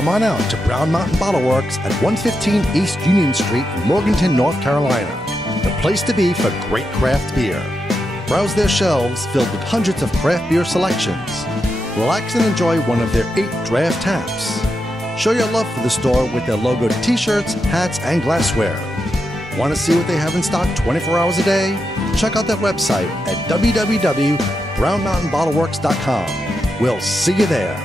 come on out to Brown Mountain Bottle Works at 115 East Union Street in Morganton, North Carolina. The place to be for great craft beer. Browse their shelves filled with hundreds of craft beer selections. Relax and enjoy one of their 8 draft taps. Show your love for the store with their logoed t-shirts, hats, and glassware. Want to see what they have in stock 24 hours a day? Check out their website at www.brownmountainbottleworks.com. We'll see you there.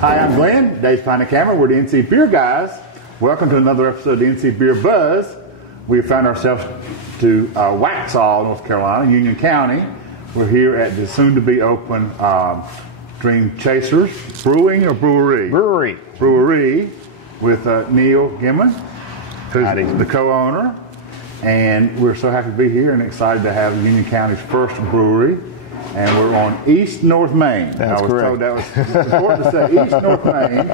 Hi, I'm Glenn. Dave's behind the camera. We're the NC Beer Guys. Welcome to another episode of the NC Beer Buzz. We found ourselves to Waxhaw, North Carolina, Union County. We're here at the soon-to-be-open Dreamchaser Brewing or Brewery? Brewery with Neil Gimon, who's the co-owner. And we're so happy to be here and excited to have Union County's first brewery. And we're on East North Main. That's correct. I was told that was important to say, East North Main,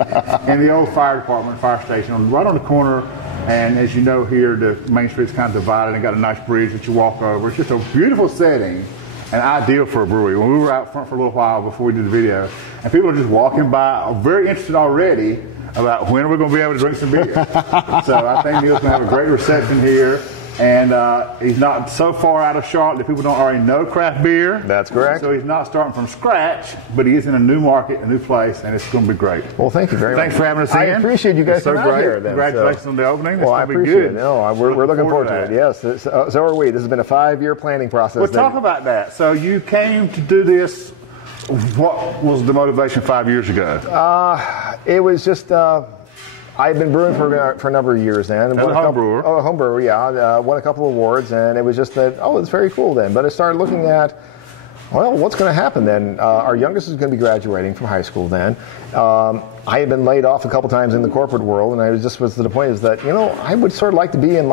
and the old fire department, fire station, right on the corner. And as you know here, the Main Street's kind of divided and got a nice bridge that you walk over. It's just a beautiful setting and ideal for a brewery. When we were out front for a little while before we did the video, and people are just walking by, very interested already about when are we going to be able to drink some beer. So I think Neil's going to have a great reception here. And he's not so far out of Charlotte that people don't already know craft beer. That's correct. So he's not starting from scratch, but he is in a new market, a new place, and it's going to be great. Well, thank you very much. Thanks for having us in. I appreciate you guys coming out here. Congratulations on the opening. Well, I appreciate it. No, we're looking forward to it. Yes, so are we. This has been a 5-year planning process. Well, talk about that. So you came to do this. What was the motivation 5 years ago? It was just... I've been brewing for a number of years then. As a home brewer. Oh, a home brewer, yeah. Won a couple of awards, and it was just that, it's very cool then. But I started looking at, well, what's going to happen then? Our youngest is going to be graduating from high school then. I had been laid off a couple times in the corporate world, and I was to the point is that, I would sort of like to be in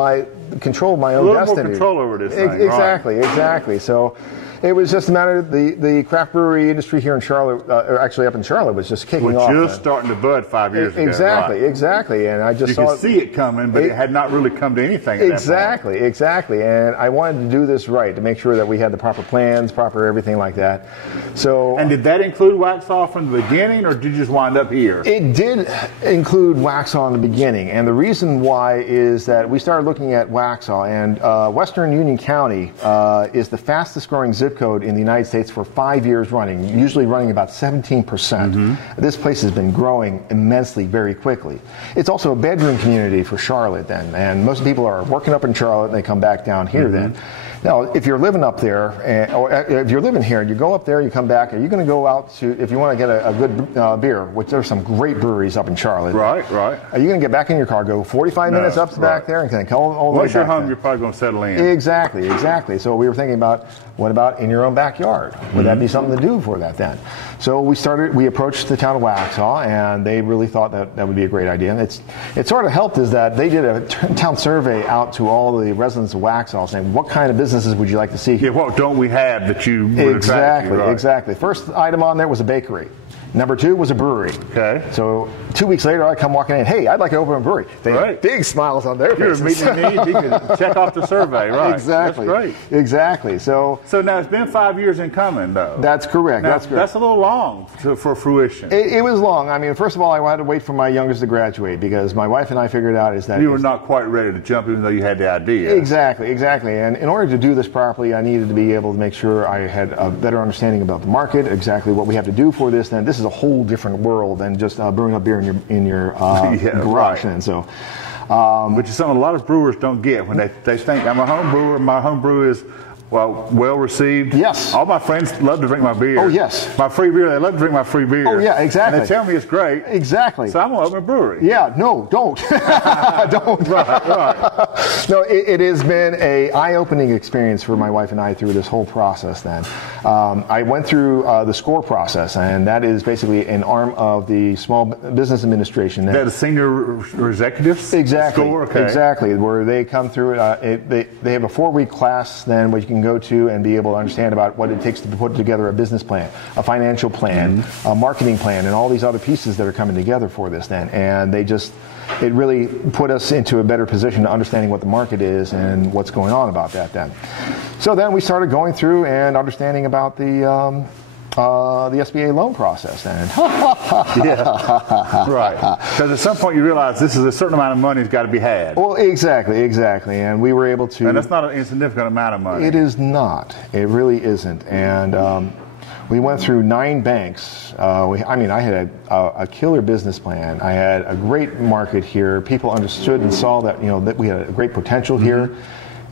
control of my own destiny. A little more control over this thing, Exactly. So it was just a matter of the craft brewery industry here in Charlotte, or actually up in Charlotte, was just kicking off. Just starting to bud 5 years ago. Exactly. And I just saw could see it coming, but it had not really come to anything at that point. Exactly. And I wanted to do this right, to make sure that we had the proper plans, proper everything like that. So. And did that include Waxhaw from the beginning, or did you just wind up here? It did include Waxhaw in the beginning, and the reason why is that we started looking at Waxhaw, and Western Union County is the fastest growing zip code in the United States for 5 years running, usually running about 17%. Mm-hmm. This place has been growing immensely very quickly. It's also a bedroom community for Charlotte then, and most people are working up in Charlotte and they come back down here then. Now, if you're living up there, or if you're living here and you go up there, you come back, are you going to go out to, if you want to get a good beer, which there's some great breweries up in Charlotte. Right. Are you going to get back in your car, go 45 minutes up to back there, and come all the way back? Once you're home, you're probably going to settle in. Exactly. So we were thinking about, what about in your own backyard? Would that be something to do for that then? So we approached the town of Waxhaw, and they really thought that would be a great idea. And it sort of helped is that they did a town survey out to all the residents of Waxhaw saying, what kind of businesses would you like to see here? Yeah, what don't we have that you would attract you, right? Exactly. First item on there was a bakery. Number 2 was a brewery. Okay. So 2 weeks later, I come walking in. Hey, I'd like to open a brewery. They had big smiles on their faces. You're meeting a need. You can check off the survey, right? Exactly. That's great. Exactly. So now it's been 5 years in coming, though. That's correct. Now, that's a little long for fruition. It was long. I mean, first of all, I had to wait for my youngest to graduate because my wife and I figured out is that you were not quite ready to jump, even though you had the idea. Exactly. And in order to do this properly, I needed to be able to make sure I had a better understanding about the market, exactly what we have to do for this. And this is a whole different world than just brewing up beer in your garage. And so, which is something a lot of brewers don't get when they think I'm a home brewer. My home brew is well received. Yes. All my friends love to drink my beer. Oh, yes. My free beer, they love to drink my free beer. Oh, yeah, exactly. And they tell me it's great. Exactly. So I'm going to open a brewery. Yeah, no, don't. Don't. Right. No, it has been an eye-opening experience for my wife and I through this whole process then. I went through the SCORE process, and that is basically an arm of the Small Business Administration. That is senior executives? Exactly. SCORE? Okay. Exactly, where they come through. They have a 4-week class then where you can go to and be able to understand about what it takes to put together a business plan, a financial plan, a marketing plan, and all these other pieces that are coming together for this then. And it really put us into a better position to understanding what the market is and what's going on about that then. So then we started going through and understanding about the SBA loan process then. Yeah, right. Because at some point you realize this is a certain amount of money that's got to be had. Well, exactly. And we were able to... And that's not an insignificant amount of money. It is not. It really isn't. And we went through 9 banks. I had a killer business plan. I had a great market here. People understood and saw that, that we had a great potential here.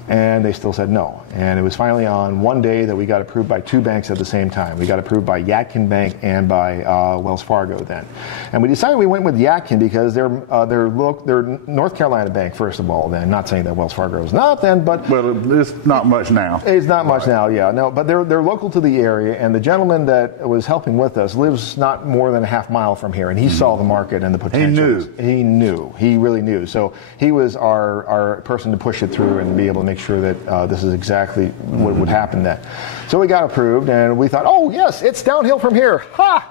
And they still said no. And it was finally on one day that we got approved by 2 banks at the same time. We got approved by Yadkin Bank and by Wells Fargo then. And we decided we went with Yadkin because they're North Carolina bank, first of all then. Not saying that Wells Fargo is not then, but... Well, it's not much now. It's not much now, yeah. No, but they're local to the area, and the gentleman that was helping with us lives not more than a half mile from here, and he saw the market and the potential. He knew. He really knew. So he was our person to push it through and be able to make sure that this is exactly what would happen then. So we got approved, and we thought, oh yes, it's downhill from here. Ha!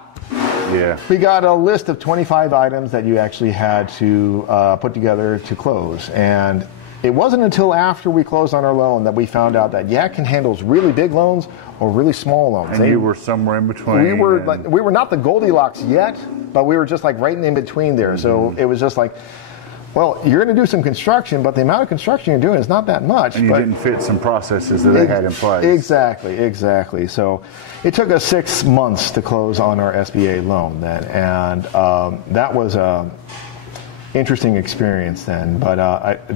Yeah. We got a list of 25 items that you actually had to put together to close, and it wasn't until after we closed on our loan that we found out that Yadkin handles really big loans or really small loans. And you were somewhere in between. We were not the Goldilocks yet, but we were just like right in between there. So it was just like, well, you're going to do some construction, but the amount of construction you're doing is not that much. And you didn't fit some processes that they had in place. Exactly. So it took us 6 months to close on our SBA loan then, and that was a interesting experience then. But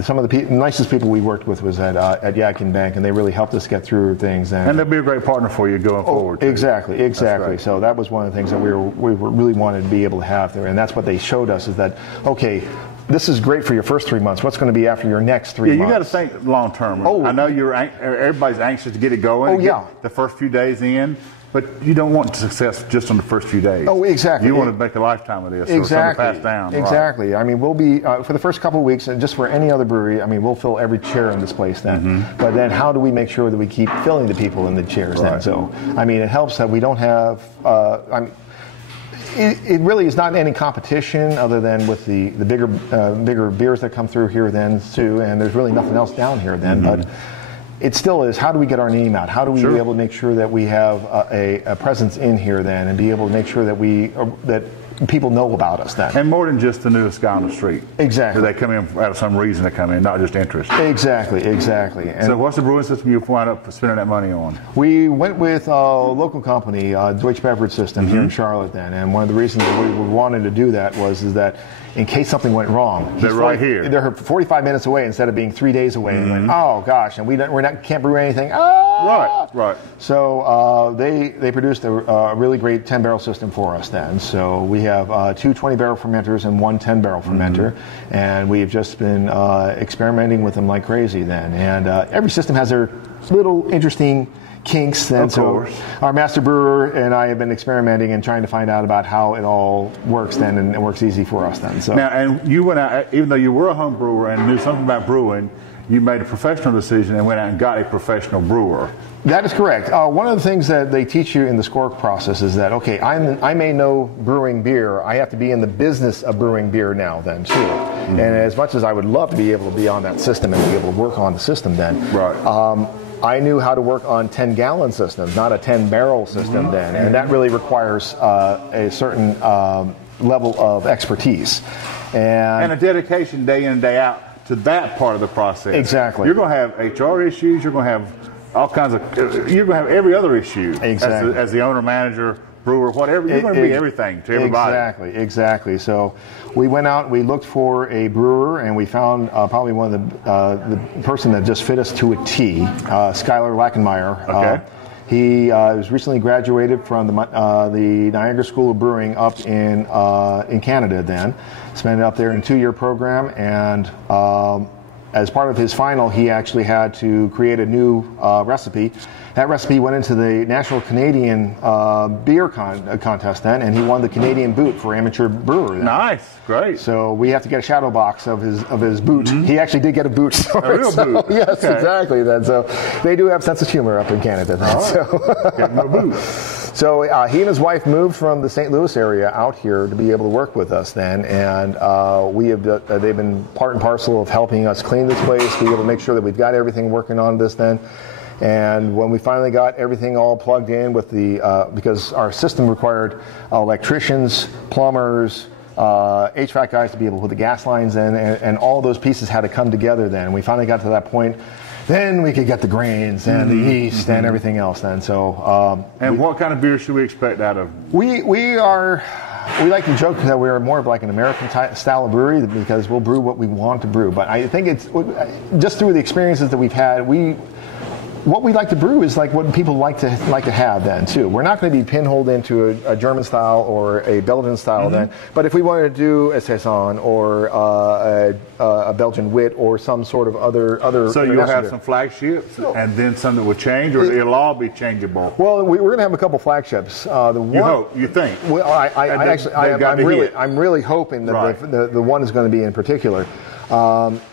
some of the nicest people we worked with was at Yadkin Bank, and they really helped us get through things. And they'll be a great partner for you going forward. Too. Exactly. So that was one of the things that we really wanted to be able to have there, and that's what they showed us is that, okay, this is great for your first 3 months. What's going to be after your next 3 months? Yeah, you got to think long term. I know everybody's anxious to get it going. Get the first few days in, but you don't want success just on the first few days. Oh, exactly. You want to make a lifetime of this. Exactly. Or pass down. Exactly. Right. I mean, we'll be for the first couple of weeks, and just for any other brewery. I mean, we'll fill every chair in this place then. But then, how do we make sure that we keep filling the people in the chairs then? So, I mean, it helps that we don't have. It really is not any competition other than with the bigger beers that come through here then too, and there's really nothing else down here then. But it still is, how do we get our name out? How do we be able to make sure that we have a presence in here then, and be able to make sure that that people know about us then? And more than just the newest guy on the street. Exactly. They come in out of some reason to come in, not just interest. Exactly. And so what's the brewing system you wind up spending that money on? We went with a local company, Deutsche Beverage System here in Charlotte then, and one of the reasons that we wanted to do that is that in case something went wrong. They're right here. They're 45 minutes away instead of being 3 days away. And like, oh gosh, and we can't brew anything. Right. So they produced a really great 10-barrel system for us then. So we have 2 20-barrel fermenters and 1 10-barrel fermenter, and we've just been experimenting with them like crazy then. And every system has their little interesting kinks then. Of course. So our master brewer and I have been experimenting and trying to find out about how it all works then, and it works easy for us then. So now, and you went out, even though you were a home brewer and knew something about brewing, you made a professional decision and went out and got a professional brewer. That is correct. One of the things that they teach you in the SCORE process is that, okay, I may know brewing beer, I have to be in the business of brewing beer now then too. And as much as I would love to be able to be on that system and be able to work on the system then, I knew how to work on 10-gallon systems, not a 10-barrel system then, and that really requires a certain level of expertise. And a dedication day in and day out to that part of the process. Exactly. You're going to have HR issues, you're going to have all kinds of, you're going to have every other issue exactly. as the owner, manager, brewer, whatever. You're going to be everything to everybody. Exactly. So we went out, we looked for a brewer, and we found probably one of the person that just fit us to a T, Skyler Lachenmayr. Okay. He was recently graduated from the Niagara School of Brewing up in Canada then. Spent it up there in a 2-year program, and as part of his final, he actually had to create a new recipe. That recipe went into the National Canadian Beer Contest then, and he won the Canadian boot for amateur brewer then. Nice, great. So we have to get a shadow box of his boot. Mm-hmm. He actually did get a boot. A real boot. Yes, okay. Exactly. Then, so they do have sense of humor up in Canada. Then, all right. So. Get him a boot. So he and his wife moved from the St. Louis area out here to be able to work with us then, and they've been part and parcel of helping us clean this place, be able to make sure that we've got everything working on this then. And when we finally got everything all plugged in with because our system required electricians, plumbers, HVAC guys to be able to put the gas lines in, and all those pieces had to come together then. We finally got to that point. Then we could get the grains and the yeast and everything else then. So. What kind of beer should we expect out of? We like to joke that we're more of like an American style of brewery because we'll brew what we want to brew. But I think it's just through the experiences that we've had, what we like to brew is like what people like to have then too. We're not going to be pinholed into a German style or a Belgian style then. But if we wanted to do a Saison or a Belgian wit or some sort of other. So you'll have some flagships and then some that will change, or it'll all be changeable. Well, we're going to have a couple flagships. You think? Well, I'm really hoping that the one is going to be in particular.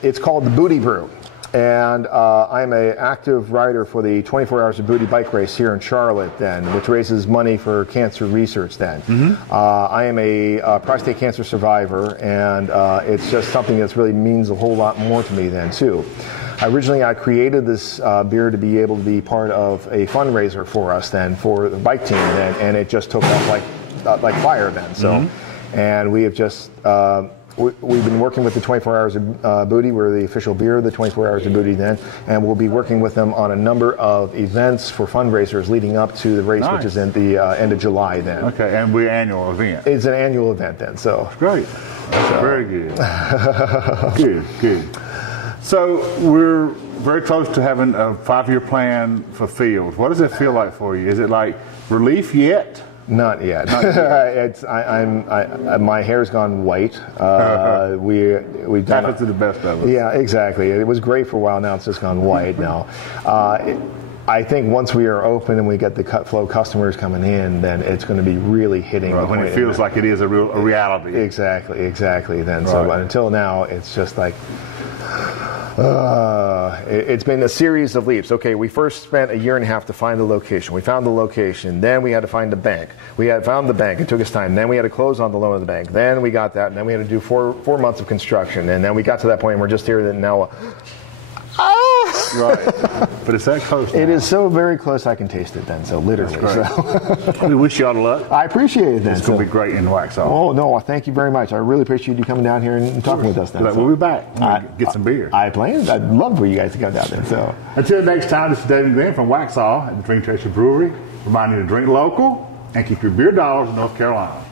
It's called the Booty Brew. And I'm an active rider for the 24 Hours of Booty bike race here in Charlotte then, which raises money for cancer research then. I am a prostate cancer survivor, and it's just something that really means a whole lot more to me then too. Originally, I created this beer to be able to be part of a fundraiser for us then, for the bike team then, and it just took off like fire then. So, and we have just... We've been working with the 24 Hours of Booty. We're the official beer of the 24 Hours of Booty then, and we'll be working with them on a number of events for fundraisers leading up to the race, which is in the end of July then. Okay, and we're an annual event. It's an annual event then, so. Great. That's very good. Good. So we're very close to having a 5-year plan for Fields. What does it feel like for you? Is it like relief yet? Not yet. My hair's gone white. We've done happens to the best of us. Yeah, exactly. It was great for a while. Now it's just gone white. Now, I think once we are open and we get the flow customers coming in, then it's going to be really hitting. Right, when it feels like it is a reality. Exactly. Then, right. So, but until now, it's just like. It's been a series of leaps. Okay, we first spent a year and a half to find the location. We found the location. Then we had to find the bank. We had found the bank. It took us time. Then we had to close on the loan of the bank. Then we got that. And then we had to do four months of construction. And then we got to that point and we're just here now. Right. But it's that close now. It is so very close I can taste it then, so literally. So. We wish you all the luck. I appreciate it then. It's going to be great in Waxhaw. Oh, no, thank you very much. I really appreciate you coming down here and talking with us then. We'll be back. Get some beer. I plan. I'd love for you guys to come down there. So. Until next time, this is David and Glenn from Waxhaw at the Dreamchaser Brewery. Reminding you to drink local and keep your beer dollars in North Carolina.